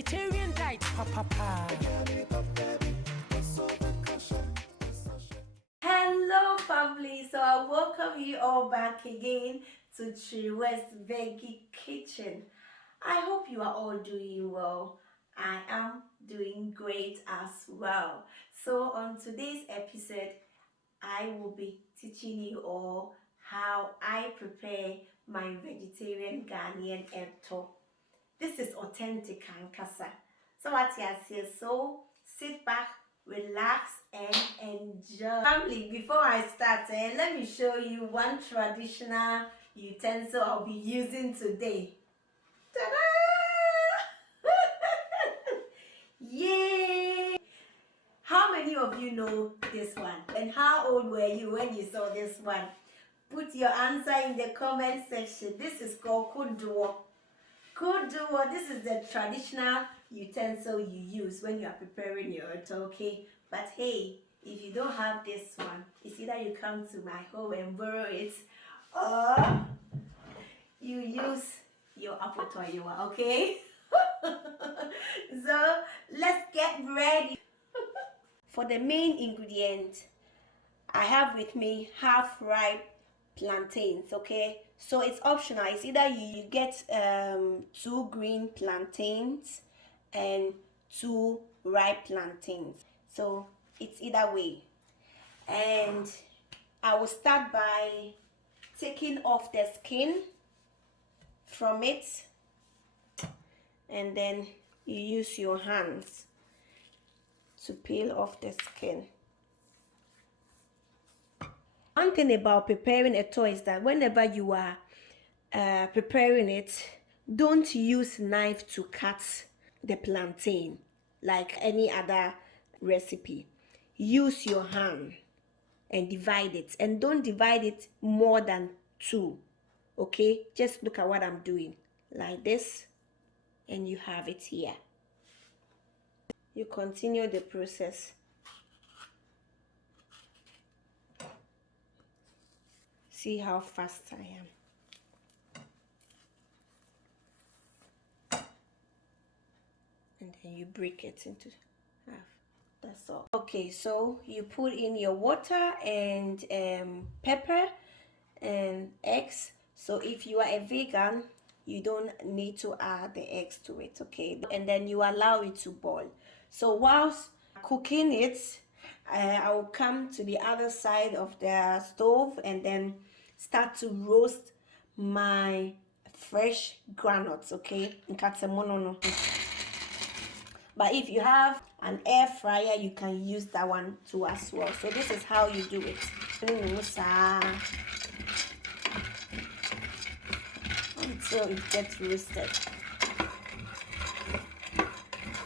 vegetarian diet, papa. Hello family, so I welcome you all back again to Kyerewaa's Veggie Kitchen. I hope you are all doing well. I am doing great as well. So on today's episode, I will be teaching you all how I prepare my vegetarian Ghanaian Etor. This is authentic and kasa. So what you say, so sit back, relax and enjoy. Family, before I start, let me show you one traditional utensil I'll be using today. Ta-da! Yay! How many of you know this one? And how old were you when you saw this one? Put your answer in the comment section. This is called kuduo. Kuduo, this is the traditional utensil you use when you are preparing your oto, okay? But hey, if you don't have this one, it's either you come to my home and borrow it, or you use your apotoyewa, okay? So let's get ready. For the main ingredient, I have with me half ripe plantains, okay? So it's optional. It's either you get 2 green plantains and 2 ripe plantains. So it's either way. And I will start by taking off the skin from it, and then you use your hands to peel off the skin. One thing about preparing Etor is that whenever you are preparing it, don't use knife to cut the plantain like any other recipe. Use your hand and divide it, and don't divide it more than 2, okay? Just look at what I'm doing, like this, and you have it here. You continue the process. See how fast I am. And then you break it into half. That's all. Okay, so you put in your water and pepper and eggs. So if you are a vegan, you don't need to add the eggs to it, okay? And then you allow it to boil. So whilst cooking it, I will come to the other side of the stove and then start to roast my fresh granules, okay? But if you have an air fryer, you can use that one too as well. So this is how you do it. Until it gets roasted.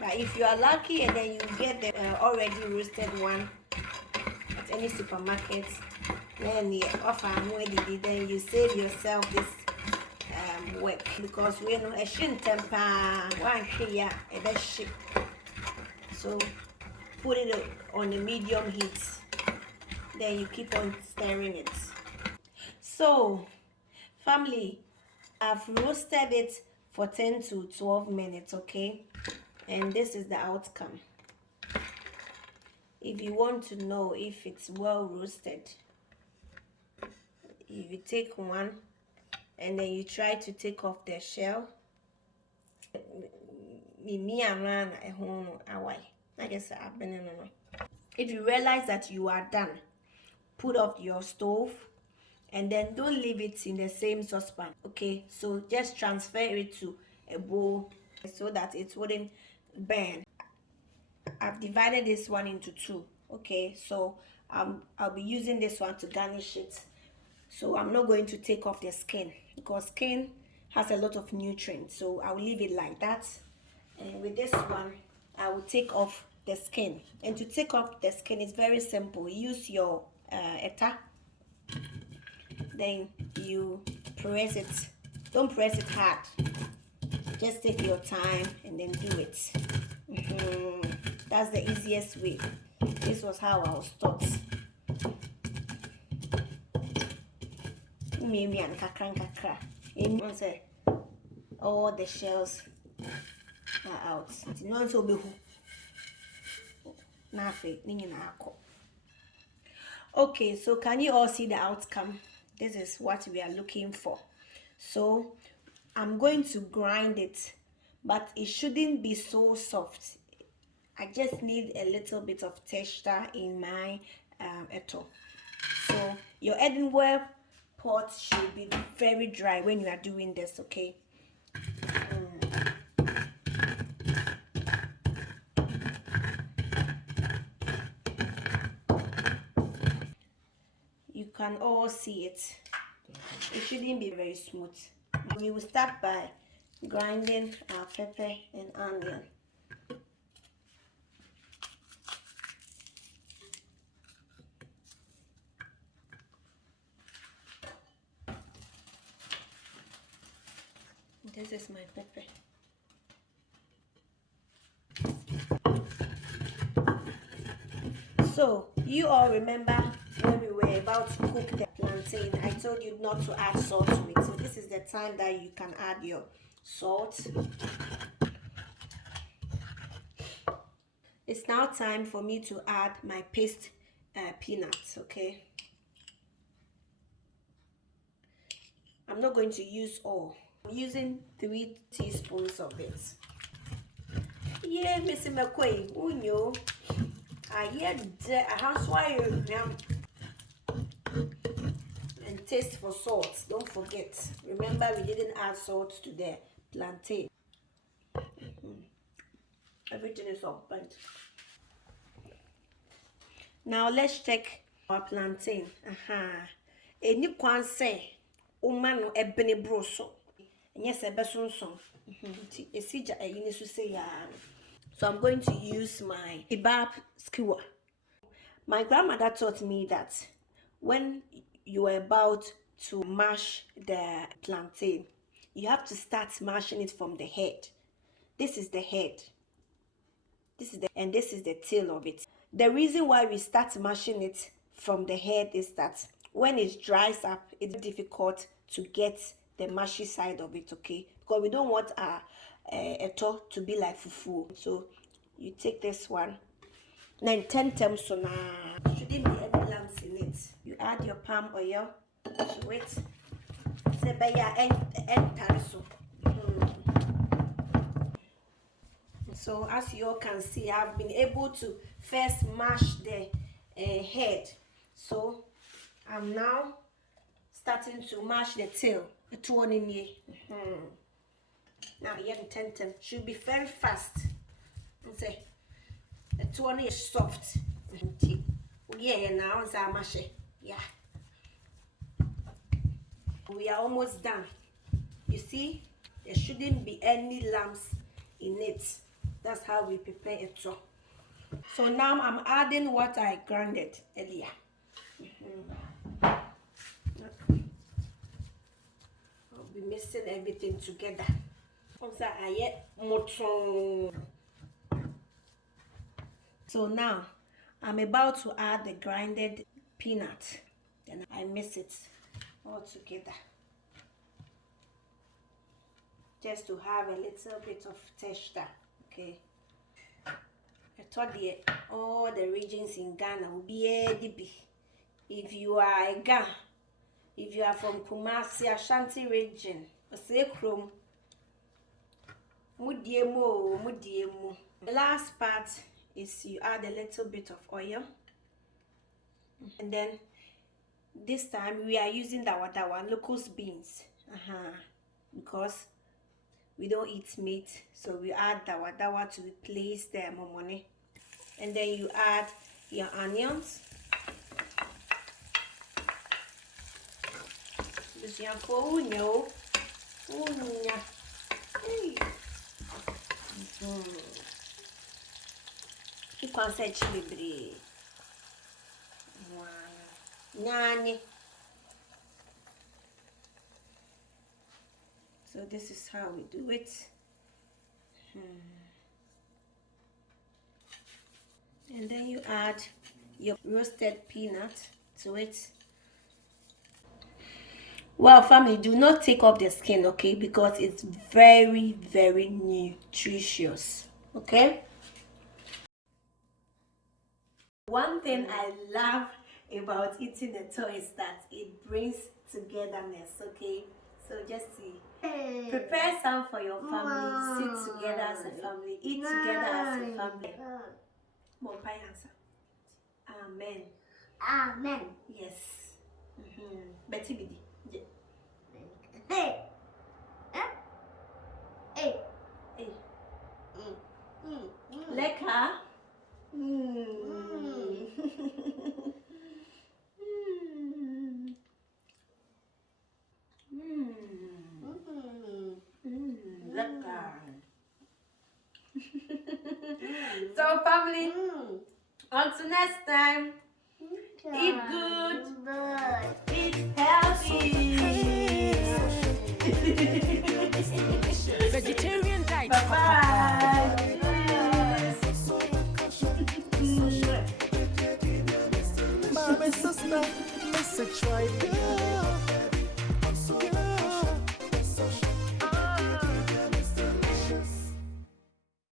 But if you are lucky and then you get the already roasted one at any supermarket, then you offer then you save yourself this work, because we know a shin temper one here a best ship. So put it on the medium heat, then you keep on stirring it. So family, I've roasted it for 10 to 12 minutes, okay? And this is the outcome. If you want to know if it's well roasted, you take one and then you try to take off the shell. If you realize that you are done, put off your stove and then don't leave it in the same saucepan, okay? So just transfer it to a bowl so that it wouldn't burn. I've divided this one into 2, okay? So I'll be using this one to garnish it. So I'm not going to take off the skin because skin has a lot of nutrients. So I'll leave it like that. And with this one, I will take off the skin. And to take off the skin is very simple. Use your Etor. Then you press it. Don't press it hard. Just take your time and then do it. That's the easiest way. This was how I was taught. All the shells out. No so be who. Okay, so can you all see the outcome? This is what we are looking for. So I'm going to grind it, but it shouldn't be so soft. I just need a little bit of texture in my etor. So your earthenware pot should be very dry when you are doing this, okay? You can all see it. It shouldn't be very smooth. We will start by grinding our pepper and onion. This is my pepper. So, you all remember when we were about to cook the plantain, I told you not to add salt to it. So this is the time that you can add your salt. It's now time for me to add my paste peanuts, okay? I'm not going to use all. I'm using 3 teaspoons of it. Yeah, Mr. McQuay, unyo. And taste for salt. Don't forget. Remember, we didn't add salt to the plantain. Everything is on point. Now let's check our plantain. Any kwan say, umano ebene broso. Yes, a besonson. So I'm going to use my kebab skewer. My grandmother taught me that when you are about to mash the plantain, you have to start mashing it from the head. This is the head. This is the tail of it. The reason why we start mashing it from the head is that when it dries up, it's difficult to get the mushy side of it, okay? Because we don't want our etor to be like fufu. So you take this one. Then 10 times so now shouldn't be any lumps in it. You add your palm oil to it. Say by your end so. So as you all can see, I've been able to first mash the head. So I'm now starting to mash the tail. Now yeah, the 10 should be very fast. Say the one is soft. Yeah, now it's our mash. Yeah. We are almost done. You see, there shouldn't be any lumps in it. That's how we prepare it. So now I'm adding what I grounded earlier. I'll be mixing everything together. So now I'm about to add the grinded peanut. Then I mix it all together. Just to have a little bit of texture, okay? I thought all the regions in Ghana will be ADB. If you are a Ghana, if you are from Kumasi, Ashanti region, Osekrom, Mudiemu. The last part is you add a little bit of oil. And then this time we are using Dawadawa, locust beans. Because we don't eat meat, so we add Dawadawa to replace the momone. And then you add your onions. This young for unyo. You can say chili brie. Nani. So this is how we do it. And then you add your roasted peanut to it. Well, family, do not take off the skin, okay? Because it's very, very nutritious, okay? One thing I love about eating Etor is that it brings togetherness, okay? So just see. Prepare some for your family. Sit together as a family. Eat together as a family. More pie answer. Amen. Amen. Yes. Betty Bidi. Yeah. Hey. Hey. Hey. Leka. Leka. So family, until next time, eat good, eat healthy. Vegetarian diet. Bye-bye. My sister, message right there.